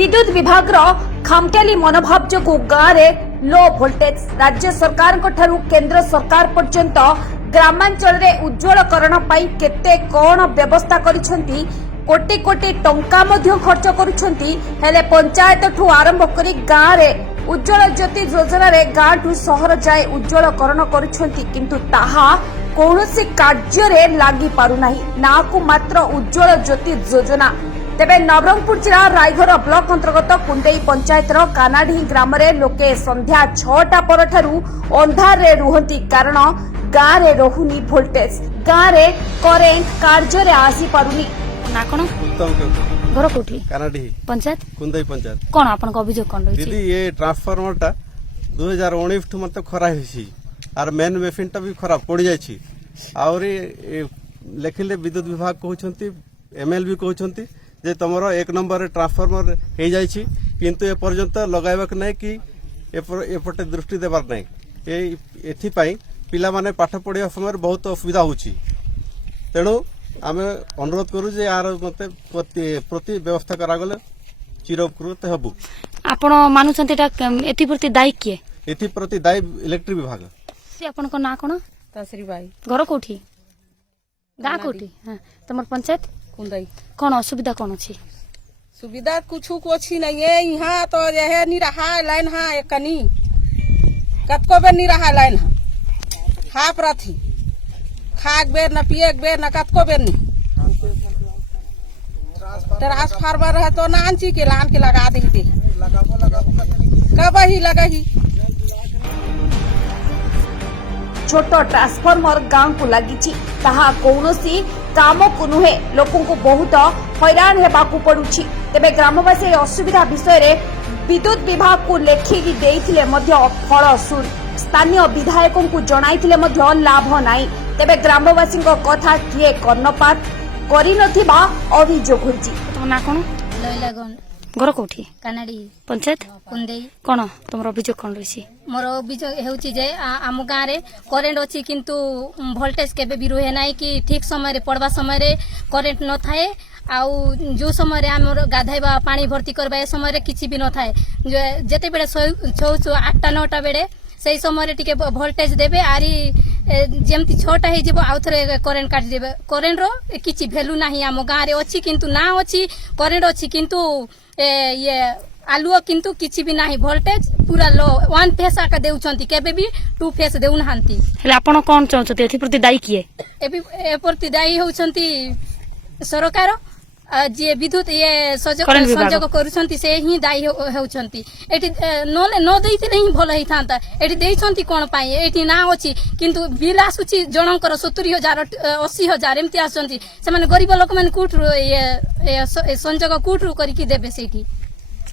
विद्युत विभाग खामख्याली मनोभाव जो गाँव में लो वोल्टेज राज्य सरकार केंद्र सरकार पर्यंत ग्रामांचल रे उज्ज्वलकरण पाई केते कौन व्यवस्था करिसेंती कोटी कोटी टंका मध्य खर्च करुछंती हेले पंचायत ठू आरंभ करी गाँव रे उज्ज्वल ज्योति योजना रे गाँव ठू शहर जाए उज्ज्वलकरण करुछंती किंतु ताहा कौनसी कार्य रे लागी पारु नाही ना को मात्र उज्ज्वल ज्योति योजना तेबे नवरंगपुर जिला रायघर ब्लॉक अंतर्गत कुंडेई पंचायत कानाडी ग्राम रे लोके संध्या 6टा पर ठारू अंधार रे रुहंती कारण गाँव रे रहुनी वोल्टेज गाँव रे करेंट कार्य रे आसी पारुनी ना कोन घर कोठी कानाडी पंचायत कुंदेई पंचायत कोन आपन को अभियोग कोन रही दीदी ये ट्रांसफार्मर टा 2019 ठु मते खराब होसी आर मेन मेशिन टा भी खराब पड़ी जाय छी और लेखिले विद्युत विभाग कहउछंती एमएल भी कहउछंती जे तमरो एक नंबर ट्रांसफार्मर हे जाय छी किंतु ए पर्यंत लगाइबाक नै कि एपटे दृष्टि देबार नै एथि पई पिला माने पाठ पढ़िया समय बहुत असुविधा होची तेणु आमे अनुरोध करू जे यार मते प्रति व्यवस्था करा गले चिरउपकृत हेबु आपण मानुछंती एथि प्रति दायी किए एथि प्रति दायी इलेक्ट्रिक विभाग से आपण को ना कोन तासरी बाई घर कोठी गा कोठी हां तमर पंचायत कुंदई कोन असुविधा कोन अछि सुविधा कुछ को छी नहीं है यहाँ तो यह नहीं रहा लाइन हाँ एकनी कतको बेर नहीं रहा लाइन हाँ प्रथी खाक बेर न पिए बेर न कतको बेर नहीं ट्रांसफार्मर है तो नान ची के लान के लगा देते कब ही लगा ही छोट ट्रांसफार्मर गाँव को लगी ताहा कौनसी काम को नुहे लोकों को बहुत हैरान हेबाकू पड़ुछि तेबे ग्रामवासी असुविधा विषय रे विद्युत विभाग को लेखिकी देइथिले मध्य फल शून्य स्थानीय विधायकों को जणाइथिले मध्य लाभ नाही तेबे ग्रामवासी कथा किए कर्णपात करि नथिबा अभियोग होइछि तो ना कोन लैलागन घर कोठी कानाडी पंचायत कुंदेई कोन तुमर अभियोग कोन रहिछि मोर अभियोग हेउछि जे आम गाँव रे करेंट अछि किंतु वोल्टेज केबे भी रुहे नाही कि ठीक समय रे पड़वा समय रे करेंट न थाए आउ जो समय रे हमर गाधैबा पानी भर्ती करबा ए समय रे किछि भी न थाए जेते बेले 8टा 9टा बेले सेही समय रे टिके वोल्टेज देबे आरी जेमती 6टा हे जेबो आउथरे करेंट काट देबे करेंट रो किछि वैल्यू नाही आम गाँव रे अछि किंतु ना अछि करेंट अछि किंतु ये आलुओ किंतु किछि भी नाही वोल्टेज पूरा लो 1 फेस आका देउछंती केबे भी 2 फेस देउ नहांती हेले आपण कोन चाहछते एथि प्रति दायी किए ए प्रति दायी होउछंती सरकार जे विद्युत ये संजोग करूछंती से ही दायी होउछंती एठी न देइते नहीं भल ही थांता एठी देइछंती कोन पाई एठी ना अछि किंतु बिल आसुची जनकर 70000 80000 एमति आछंती से माने गरीब लोक माने कुठ ये संजोग कुठ करिकि देबे सेठी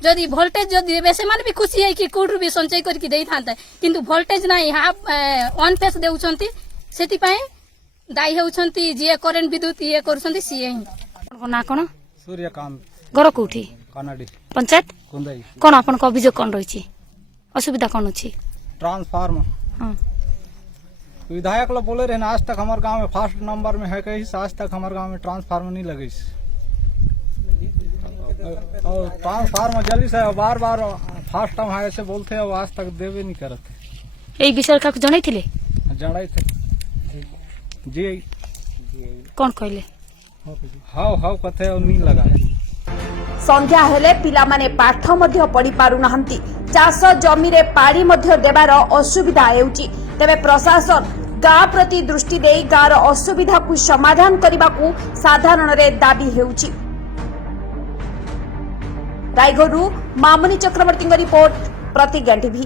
जदि वोल्टेज जदि देबे से माने भी खुशी है कि कुठ भी संचय करिकि देइ थांता किंतु वोल्टेज नाही हाफ 1 फेस देउछंती सेति पई दायी होउछंती जे करेंट विद्युत ये करूछंती सीए ही ना कोन सूर्यकांत घर कोठी कानाडी पंचायत कुंदेई कोन आपन को अभियोग कोन रहिछि असुविधा कोन अछि ट्रांसफार्मर हां विधायक लोग बोले रहे आज तक हमारे गांव में फर्स्ट नंबर में है कहीं आज तक हमारे गांव में ट्रांसफार्मर नहीं लगे और ट्रांसफार्मर जल्दी से बार बार फर्स्ट टाइम है ऐसे बोलते हैं आज तक देवे नहीं करते एई विषय का जणाई थिले जणाई थे जी कोन कहले हाउ कथे और नहीं लगा संध्या हेले पिला माने पाठ मध्य पढ़ी पारु नहंती चाष जमी रे पाड़ी मध्य देबार असुविधा हेउची तेबे प्रशासन गाँ प्रति दृष्टि देई गाँर असुविधा को समाधान करबाकू साधारण रे दाबी हेउची रायगढ़ मामुनी चक्रवर्ती रिपोर्ट प्रतिज्ञा टीवी।